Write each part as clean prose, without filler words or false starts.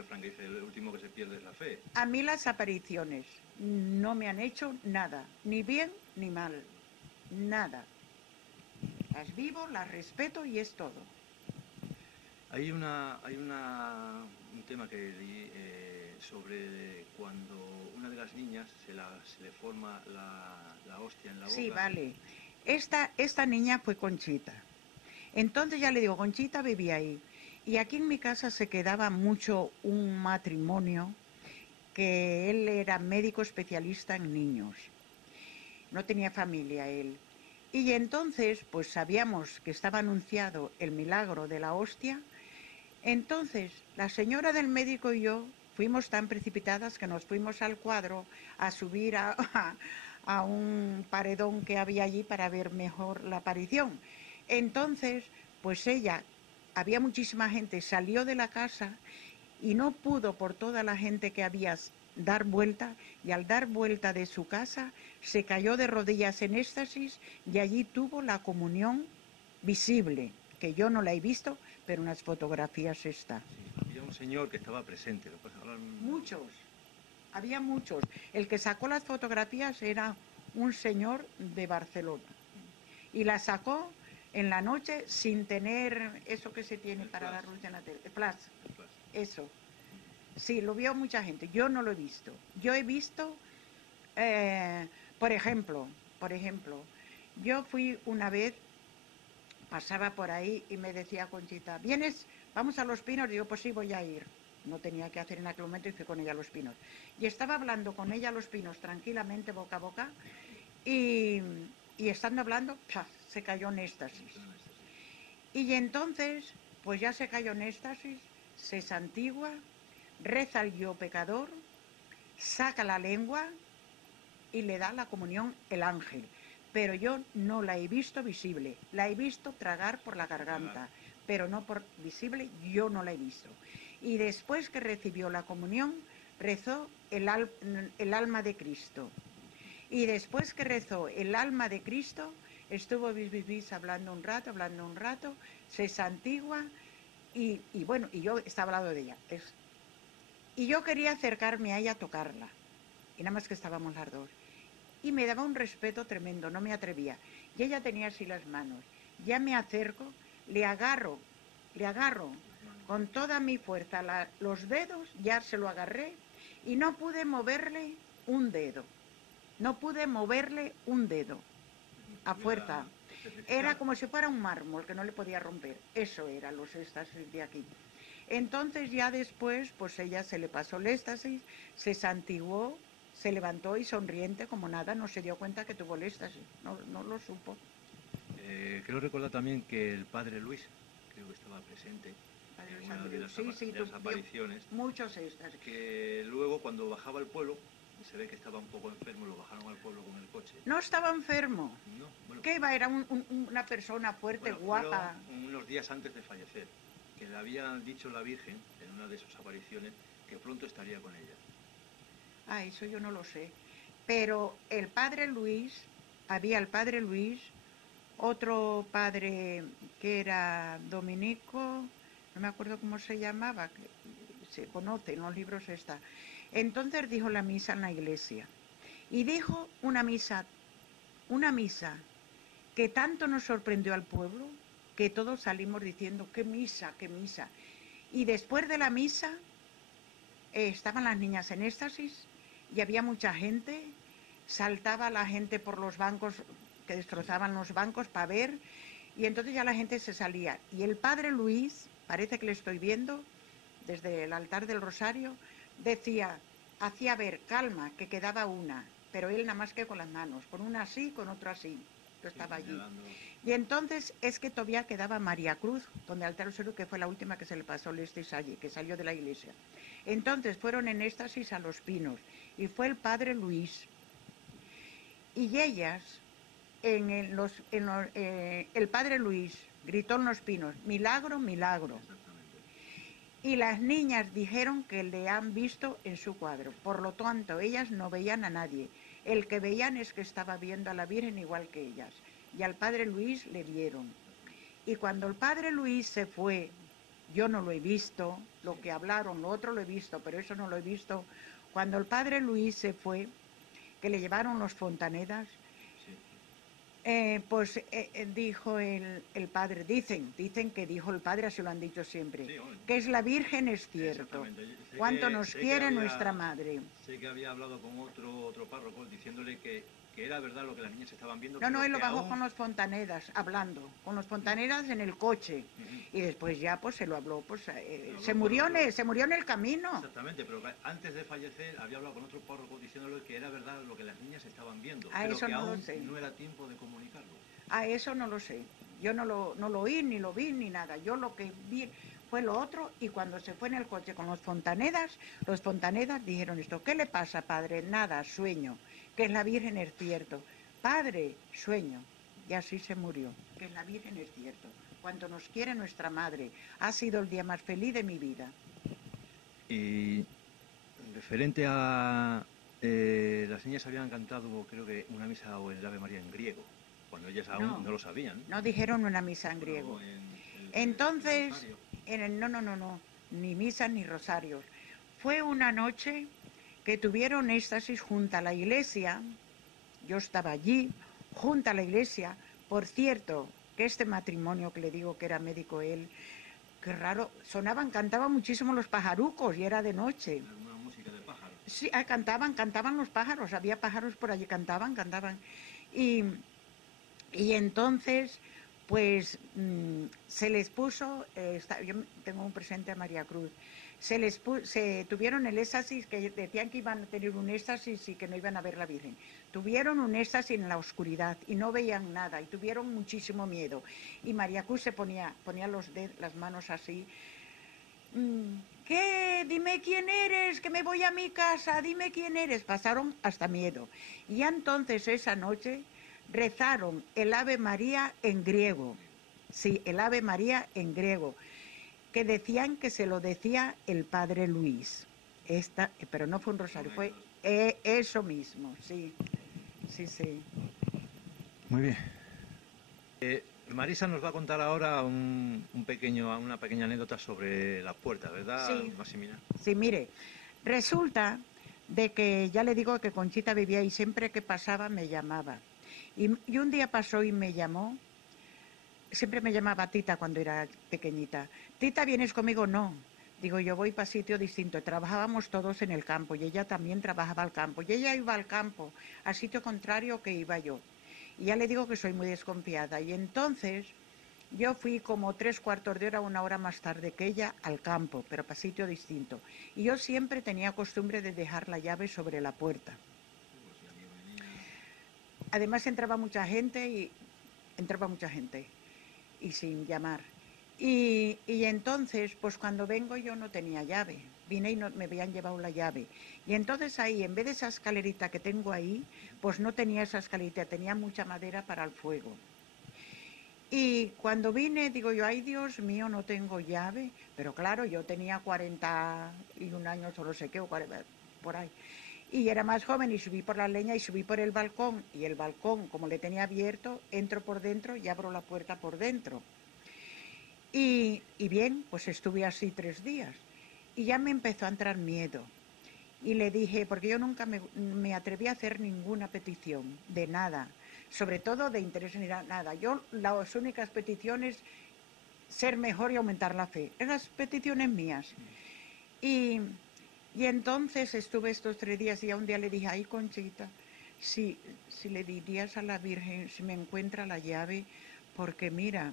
refrán que dice, el último que se pierde es la fe. A mí las apariciones no me han hecho nada, ni bien ni mal, nada. Las vivo, las respeto y es todo. Un tema que di sobre cuando una de las niñas se le forma la hostia en la Sí, boca. vale. Esta niña fue Conchita. Entonces ya le digo, Conchita vivía ahí. Y aquí en mi casa se quedaba mucho un matrimonio que él era médico especialista en niños. No tenía familia él. Y entonces, pues sabíamos que estaba anunciado el milagro de la hostia. Entonces, la señora del médico y yo fuimos tan precipitadas que nos fuimos al cuadro a subir a un paredón que había allí para ver mejor la aparición. Entonces, pues ella, había muchísima gente, salió de la casa y no pudo por toda la gente que había dar vuelta, y al dar vuelta de su casa se cayó de rodillas en éxtasis y allí tuvo la comunión visible, que yo no la he visto, pero en las fotografías está. Sí, había un señor que estaba presente. Muchos, había muchos. El que sacó las fotografías era un señor de Barcelona y la sacó en la noche sin tener eso que se tiene El para flash. dar luz en la tele, flash, El flash. eso. Sí, lo vio mucha gente. Yo no lo he visto. Yo he visto, por ejemplo, yo fui una vez, pasaba por ahí y me decía Conchita, ¿vienes? Vamos a Los Pinos. Digo, pues sí, voy a ir. No tenía que hacer en aquel momento y fui con ella a Los Pinos. Y estaba hablando con ella a Los Pinos tranquilamente, boca a boca, y, y estando hablando, ¡paf!, se cayó en éxtasis. Y entonces, pues ya se cayó en éxtasis, se santigua, reza al yo pecador, saca la lengua y le da la comunión el ángel. Pero yo no la he visto visible, la he visto tragar por la garganta, pero no por visible, yo no la he visto. Y después que recibió la comunión, rezó el alma de Cristo. Y después que rezó el alma de Cristo, estuvo hablando un rato, se santigua y bueno, y yo estaba al lado de ella. Y yo quería acercarme a ella a tocarla, y nada más que estábamos las dos. Y me daba un respeto tremendo, no me atrevía. Y ella tenía así las manos. Ya me acerco, le agarro con toda mi fuerza los dedos, ya se lo agarré y no pude moverle un dedo. No pude moverle un dedo a fuerza. Era como si fuera un mármol que no le podía romper. Eso era los éxtasis de aquí. Entonces ya después, pues ella se le pasó el éxtasis, se santiguó, se levantó y sonriente como nada, no se dio cuenta que tuvo el éxtasis, no lo supo. Creo recordar también que el padre Luis, creo que estaba presente Padre en Luis una Andreu, sí, sí, de las apariciones, muchos éxtasis. que luego cuando bajaba al pueblo, se ve que estaba un poco enfermo, lo bajaron al pueblo con el coche. No estaba enfermo. No, bueno, ¿Qué iba? Era una persona fuerte, bueno, fueron guapa. unos días antes de fallecer, que le había dicho la Virgen en una de sus apariciones que pronto estaría con ella. Ah, eso yo no lo sé. Pero el padre Luis, había el padre Luis, otro padre que era dominico, no me acuerdo cómo se llamaba, que se conoce, en los libros está. Entonces dijo la misa en la iglesia. Y dijo una misa que tanto nos sorprendió al pueblo, que todos salimos diciendo, qué misa, qué misa. Y después de la misa estaban las niñas en éxtasis y había mucha gente, saltaba la gente por los bancos, que destrozaban los bancos para ver, y entonces ya la gente se salía. Y el padre Luis, parece que le estoy viendo desde el altar del Rosario, decía, hacía ver, calma, que quedaba una, pero él nada más que con las manos, con una así, con otra así. Yo estaba allí. Y entonces es que todavía quedaba María Cruz, donde altar el Rosario, que fue la última que se le pasó el éxtasis allí, que salió de la iglesia. Entonces fueron en éxtasis a Los Pinos, y fue el padre Luis. Y ellas, el padre Luis gritó en Los Pinos, milagro, milagro. Y las niñas dijeron que le han visto en su cuadro. Por lo tanto, ellas no veían a nadie. El que veían es que estaba viendo a la Virgen igual que ellas. Y al padre Luis le vieron. Y cuando el padre Luis se fue yo no lo he visto, lo que hablaron, lo otro lo he visto, pero eso no lo he visto. Cuando el padre Luis se fue, que le llevaron los Fontanedas, Sí. Dijo el padre, dicen que dijo el padre, así lo han dicho siempre, Sí, bueno, que es la Virgen, es cierto. exactamente. Cuánto nos quiere nuestra madre. Sé que había hablado con otro párroco diciéndole que era verdad lo que las niñas estaban viendo, No, pero él lo que bajó aún... con los Fontanedas, hablando, con los Fontanedas en el coche. Ujú. Y después ya pues se lo habló, pues Se lo se habló con murió, otro... se murió en el camino. Exactamente, pero antes de fallecer había hablado con otro párroco diciéndole que era verdad lo que las niñas estaban viendo, pero Eso que no lo aún sé. no era tiempo de comunicarlo. Eso no lo sé. Yo no lo oí, ni lo vi, ni nada. Yo lo que vi fue lo otro, y cuando se fue en el coche con los Fontanedas dijeron esto: ¿qué le pasa, padre? Nada, sueño, que es la Virgen, es cierto. Padre, sueño. Y así se murió, que es la Virgen, es cierto. Cuanto nos quiere nuestra madre, ha sido el día más feliz de mi vida. Y referente a... las niñas habían cantado, creo que una misa o el Ave María en griego, cuando ellas aún No, no lo sabían. no dijeron una misa en Bueno, griego. el Entonces, rosario. no, ni misas ni rosarios. Fue una noche que tuvieron éxtasis junto a la iglesia. Yo estaba allí, junto a la iglesia. Por cierto, que este matrimonio que le digo que era médico él, qué raro, cantaban muchísimo los pajarucos y era de noche. Una música de pájaro. Sí, cantaban los pájaros, había pájaros por allí, cantaban. Y, y entonces, pues se les puso, yo tengo un presente a María Cruz, se tuvieron el éxtasis, que decían que iban a tener un éxtasis y que no iban a ver la Virgen. Tuvieron un éxtasis en la oscuridad y no veían nada y tuvieron muchísimo miedo. Y María Cruz se ponía las manos así. ¿Qué? Dime quién eres, que me voy a mi casa, dime quién eres. Pasaron hasta miedo. Y entonces esa noche rezaron el Ave María en griego. Sí, el Ave María en griego, que decían que se lo decía el padre Luis. Pero no fue un rosario, fue eso mismo, sí, sí. Muy bien. Marisa nos va a contar ahora una pequeña anécdota sobre la puerta, ¿verdad, Sí, Maximina? sí, mire, resulta de que ya le digo que Conchita vivía y siempre que pasaba me llamaba. Y un día pasó y me llamó, siempre me llamaba Tita cuando era pequeñita. Tita, ¿vienes conmigo? No. Digo, yo voy para sitio distinto. Trabajábamos todos en el campo y ella también trabajaba al campo. Y ella iba al campo, al sitio contrario que iba yo. Y ya le digo que soy muy desconfiada. Y entonces yo fui como 3/4 de hora, 1 hora más tarde que ella al campo, pero para sitio distinto. Y yo siempre tenía costumbre de dejar la llave sobre la puerta. Además entraba mucha gente y sin llamar. Y entonces, pues cuando vengo yo no tenía llave. Vine y no, me habían llevado la llave. Y entonces ahí, en vez de esa escalerita que tengo ahí, pues no tenía esa escalerita, tenía mucha madera para el fuego. Y cuando vine, digo yo, ay Dios mío, no tengo llave. Pero claro, yo tenía 41 años o no sé qué, o 40, por ahí. Y era más joven y subí por la leña y subí por el balcón. Y el balcón, como le tenía abierto, entro por dentro y abro la puerta por dentro. Y bien, pues estuve así 3 días. Y ya me empezó a entrar miedo. Y le dije, porque yo nunca me atreví a hacer ninguna petición, de nada, sobre todo de interés ni nada. Yo las únicas peticiones, ser mejor y aumentar la fe. Esas peticiones mías. Y entonces estuve estos 3 días y ya un día le dije, ay Conchita, si le dirías a la Virgen si me encuentra la llave, porque mira,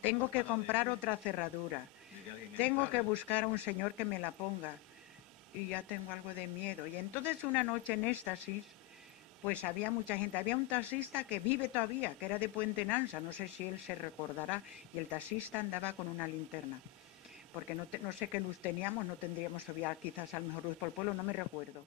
tengo que comprar otra cerradura, tengo que buscar a un señor que me la ponga y ya tengo algo de miedo. Y entonces una noche en éxtasis, pues había mucha gente. Había un taxista que vive todavía, que era de Puente Nansa, no sé si él se recordará, y el taxista andaba con una linterna, porque no sé qué luz teníamos, no tendríamos todavía quizás a lo mejor luz por el pueblo, no me recuerdo.